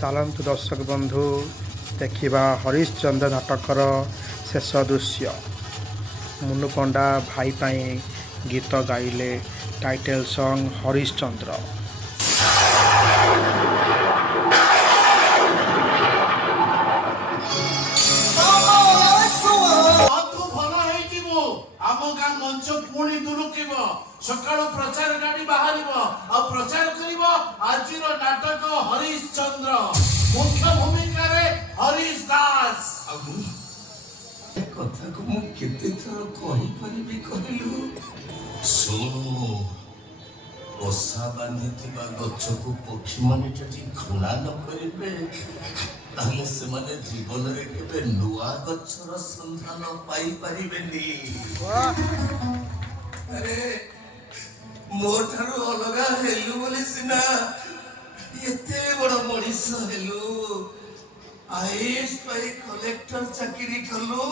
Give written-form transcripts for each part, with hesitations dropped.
ଚାଲନ୍ତୁ ଦର୍ଶକ ବନ୍ଧୁ ଦେଖିବା ହରିଶ୍ଚନ୍ଦ୍ର ନାଟକର ଶେଷ ଦୃଶ୍ୟ। ମୁନୁ ପଣ୍ଡା ଭାଇ ପାଇଁ ଗୀତ ଗାଇଲେ ଟାଇଟେଲ ସଙ୍ଗ ହରିଶ୍ଚନ୍ଦ୍ର। ଆମ ଗାଁ ମଞ୍ଚ ପୁଣି ଦୁଲୁକିବ। ସକାଳୁ ପ୍ରଚାର ଗାଡ଼ି ବାହାରିବ ଆଉ ପ୍ରଚାର କରିବ ଆଜିର ନାଟକ ହରିଶ୍ଚନ୍ଦ୍ର। ମୁଖ୍ୟ ଭୂମିକାରେ ହରିଶ ଦାସ। କଥାକୁ ମୁଁ କେତେ ଥର କହିପାରିବି କହିଲୁ? ଶୁଣୁ, ବସା ବାନ୍ଧିଥିବା ଗଛକୁ ପକ୍ଷୀମାନେ ଯଦି ଘୃଣା ନ କରିବେ ତାହେଲେ ସେମାନେ ଜୀବନରେ କେବେ ନୂଆ ଗଛର ସନ୍ଧାନ ପାଇପାରିବେନି। ଆରେ ମୋ ଠାରୁ ଅଲଗା ହେଲୁ ବୋଲି ସିନା ଏତେ ବଡ଼ ମଣିଷ ହେଲୁ। ଆଇଏଏସ ପାଇ କଲେକ୍ଟର ଚାକିରି କଲୁ।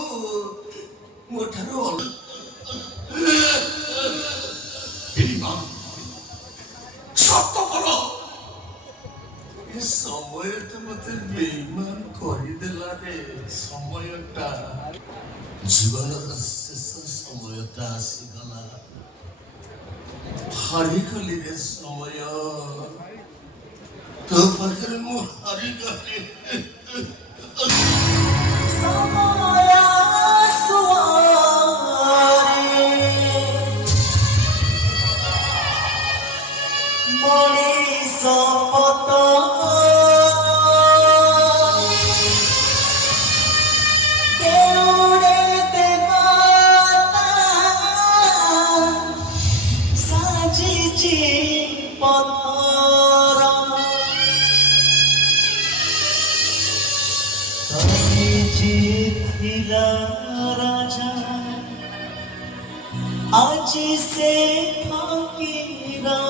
ମୋ ଠାରୁ ସତ କର। ଏ ସମୟଟା ମତେ ବେଇମାନ କରିଦେଲା ରେ। ସମୟଟା ଜୀବନର ଶେଷ ସମୟଟା ଆସିଗଲା। ହାରିଗଲି ରେ ସମୟ। ତୋ ପାଖରେ ମୁଁ ହାରିଗଲି। আজি সে ফকিরা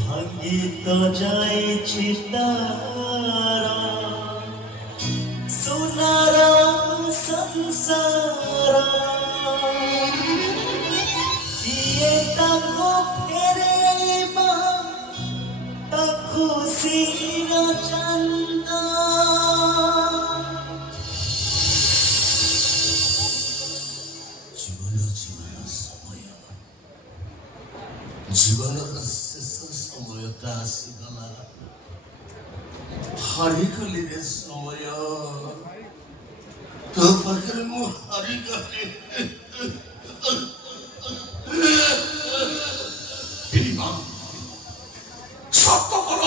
ভাঙি তো যাইছি তারা সোনার সংসার ইয়ে তাকো ফেরেবা তা খুশির চন্দা। ଜୀବନର ଶେଷ ସମୟଟା ଆସିଗଲା। ହାରିଗଲି ରେ ସମୟ। ତୋ ପାଖରେ ମୁଁ ହାରିଗଲି। ସତ କର।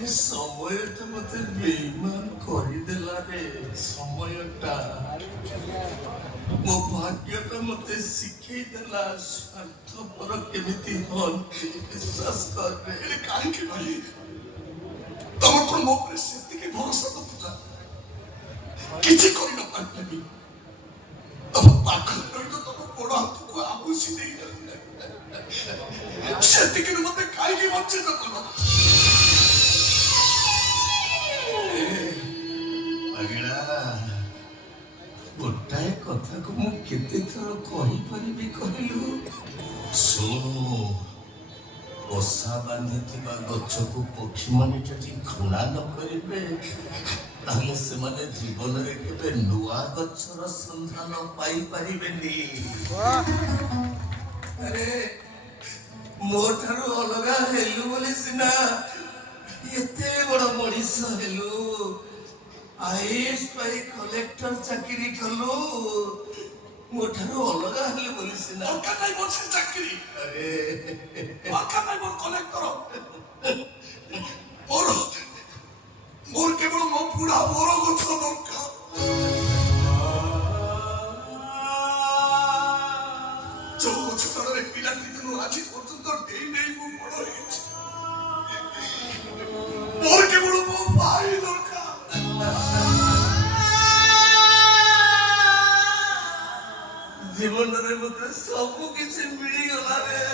ଏ ସମୟଟା ମତେ ବେଇମାନ କରିଦେଲା ରେ। ସମୟଟା ମୋ ଭାଗ୍ୟଟା ମତେ ଶିଖେଇ ଦେଲା ସ୍ୱାର୍ଥପର କେମିତି ହୁଅନ୍ତି। ବିଶ୍ୱାସ କରେ। କାହିଁକି ଭାଇ ତମର କଣ ମୋ ଉପରେ ସେତିକି ଭରସା ନଥିଲା? କିଛି କରି ନ ପାରିଲେନି। ତମ ପାଖରେ ରହିଲ ତମ ଗୋଡ଼ ହାତକୁ ଆବୁସି ଦେଇଗଲେ। ସେତିକି ମତେ କାହିଁକି ବଞ୍ଚିତ କଲ? ଗୋଟାଏ କଥାକୁ ମୁଁ କେତେ ଥର କହିପାରିବି କହିଲୁ? ଶୁଣୁ, ବସା ବାନ୍ଧିଥିବା ଗଛକୁ ପକ୍ଷୀମାନେ ଯଦି ଘୃଣା ନ କରିବେ ତାହେଲେ ସେମାନେ ଜୀବନରେ କେବେ ନୂଆ ଗଛର ସନ୍ଧାନ ପାଇପାରିବେନି। ଆରେ ମୋ ଠାରୁ ଅଲଗା ହେଲୁ ବୋଲି ସିନା ଏତେ ବଡ଼ ମଣିଷ ହେଲୁ। ଆଇଏଏସ ପାଇ କଲେକ୍ଟର ଚାକିରି କଲୁ। ମୋ ଠାରୁ ଅଲଗା ହେଲେ ବୋଲି ସିନା। ଦରକାର ନାହିଁ ମୋର ସେ ଚାକିରି। ଆରେ ଦରକାର ନାହିଁ ମୋର କଲେକ୍ଟର। ମୋର କେବଳ ମୋ ବୁଢା ବର ଗଛ ଦରକାର। ଯୋଉ ଗଛ ତଳରେ ପିଲାଟି ଦିନୁ ଆଜି ପର୍ଯ୍ୟନ୍ତ ଡେଇଁ ଡେଇଁ ମୁଁ ବଡ଼ ହେଇଛି। ମୋର କେବଳ ମୋ ଭାଇ ଦରକାର। ଜୀବନରେ ମତେ ସବୁ କିଛି ମିଳିଗଲା ରେ।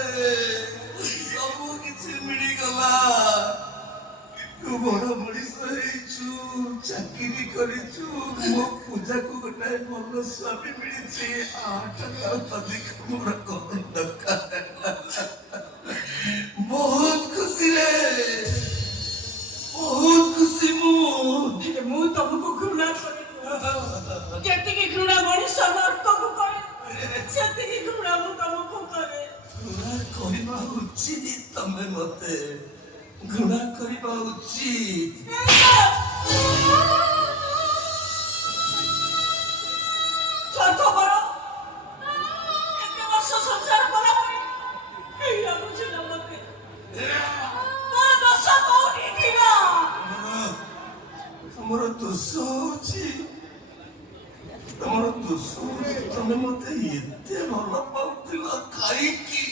ସବୁ କିଛି ମିଳିଗଲା। ତୁ ବଡ଼ ମଣିଷ ହେଇଛୁ, ଚାକିରି କରିଛୁ, ମୋ ପୂଜାକୁ ଗୋଟାଏ ଭଲ ସ୍ୱାମୀ ମିଳିଛି। ଅଧିକ ମୋର କଣ ଦରକାର? ବହୁତ ତମେ ମତେ ଘୃଣା କରିବା ଉଚିତ। ତମର ଦୋଷ ହଉଛି ତମେ ମତେ ଏତେ ଭଲ ପାଉଥିଲ କାହିଁକି?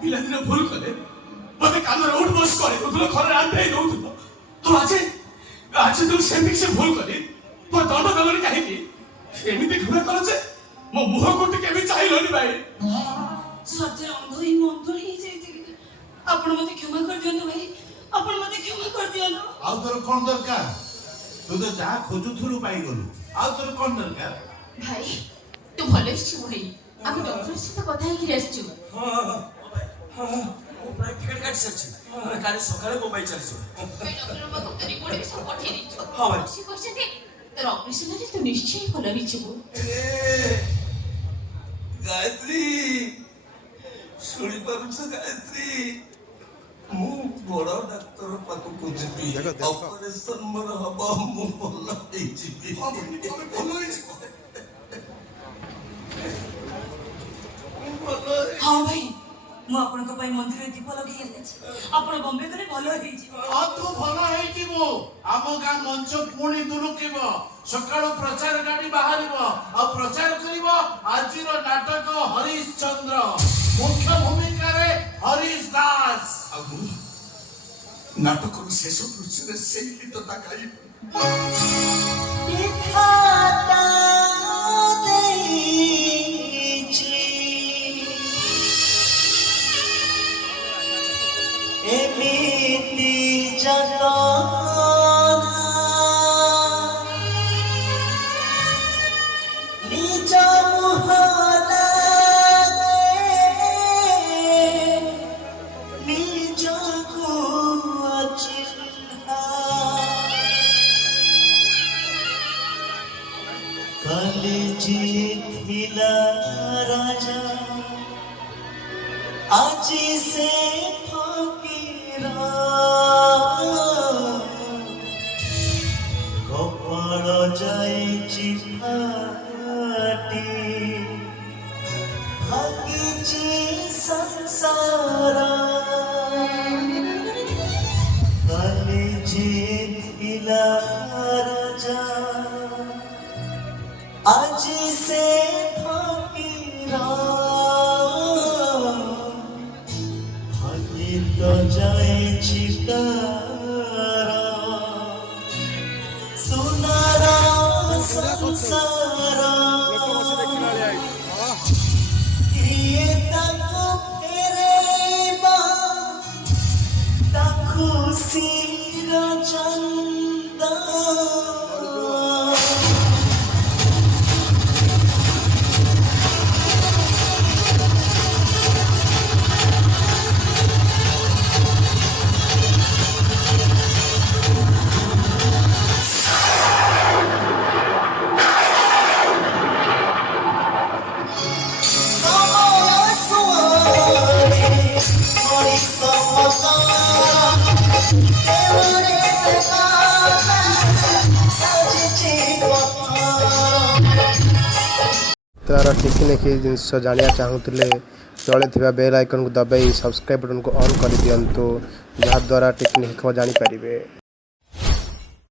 ପିଲାଦିନ ଭୁଲ କଲେ ମତେ କାନରେ ଉଠ ବସ କରି ଖରାରେ ଆଣ୍ଠେଇ ଦଉଥିଲ। ତୁ ଆଜି ତୁ ସେମିତି ସେ ଭୁଲ କରି ତୁ ଦଣ୍ଡ ଦେଲନି କାହିଁକି? ଏମିତି ଘୃଣା କର ଯେ ମୋ ମୁହଁକୁ ଟିକେ ବି ଚାହିଁଲନି ଭାଇ। ସତ୍ୟରେ ଅନ୍ଧ ହିଁ ମୁଁ ଅନ୍ଧ ହେଇଯାଇଥିଲି। ଆପଣ ମତେ କ୍ଷମା କରିଦିଅନ୍ତୁ ଭାଇ, ଆପଣ ମତେ କ୍ଷମା କରିଦିଅନ୍ତୁ। ଆଉ ତୋର କଣ ଦରକାର? ତୁ ତ ଯାହା ଖୋଜୁଥିଲୁ ପାଇଗଲୁ, ଆଉ ତୋର କଣ ଦରକାର? ଭାଇ ତୁ ଭଲ ହେଇଛୁ ଭାଇ, ଆମେ ଡକ୍ଟର ସହିତ କଥା ହେଇକି ଆସିଛୁ। ଟିକେଟ କାଟି ସାରିଛି, କାଲି ସକାଳେ ମୋବାଇଲ ଚାଲିଯିବ। ଡକ୍ଟର ପାଖକୁ ତୋ ରିପୋର୍ଟ ବି ସବୁ ପଠେଇ ଦେଇଛୁ। ହଁ ଭାଇ। ସେ କହିଛନ୍ତି ତୋର ଅପରେସନରେ ତୁ ନିଶ୍ଚୟ ଭଲ ହେଇଯିବୁ। ଗାୟତ୍ରୀ ଶୁଣିପାରୁଛ ଗାୟତ୍ରୀ? ମୁଁ ବଡ଼ ଡାକ୍ତର ପାଖକୁ ଯିବି, ଅପରେସନ ମୋର ହବ, ମୁଁ ଭଲ ହେଇଯିବି। ହଁ ଭାଇ, ମୁଁ ଆପଣଙ୍କ ପାଇଁ ମନ୍ଦିରରେ ଦୀପ ଲଗେଇ ଆସିଛି। ଆପଣ ବମ୍ବେ ଗଲେ ଭଲ ହେଇଯିବ। ଆଉ ତୁ ଭଲ ହେଇଯିବୁ। ଆମ ଗାଁ ମଞ୍ଚ ପୁଣି ଦୁଲୁକିବ। ସକାଳୁ ପ୍ରଚାର ଗାଡି ବାହାରିବ ଆଉ ପ୍ରଚାର କରିବ ଆଜିର ନାଟକ ହରିଶ୍ଚନ୍ଦ୍ର। ମୁଖ୍ୟ ଭୂମିକାରେ ହରିଶ ଦାସ। ଆଉ ମୁଁ ନାଟକର ଶେଷ ଦୃଶ୍ୟରେ ସେଇ ଗୀତଟା ଗାଇବି। ବିଧାତା ଦେଇଛି ଏମିତି ଯନ୍ତ୍ରଣା, ନିଜ ମୁହଁରେ ନିଜକୁ ଅଚିହ୍ନା। କାଲି ଜିତିଲା ରାଜା, ଆଜି ସେ ଫକୀର। କପାଳ ଯାଇଛି ଫାଟି, ଭାଙ୍ଗିଛି ସଂସାର। କାଲି ଜିତିଲା ରାଜା, ଆଜି ସେ ଫକୀର। ଭାଙ୍ଗି ତ ଯାଇଛି ତାର ସୁନାର ସଂସାର। କିଏ ତାକୁ ଫେରେଇବା, ତା ଖୁସିର ଚନ୍ଦ। ତାର ଟିକିନିଖି ଜିନିଷ ଜାଣିବା ଚାହୁଁଥିଲେ ତଳେ ଥିବା ବେଲ୍ ଆଇକନ୍କୁ ଦବାଇ ସବସ୍କ୍ରାଇବ୍ ବଟନ୍କୁ ଅନ୍ କରିଦିଅନ୍ତୁ, ଯାହାଦ୍ୱାରା ଟିକିନିଖି ଜାଣିପାରିବେ।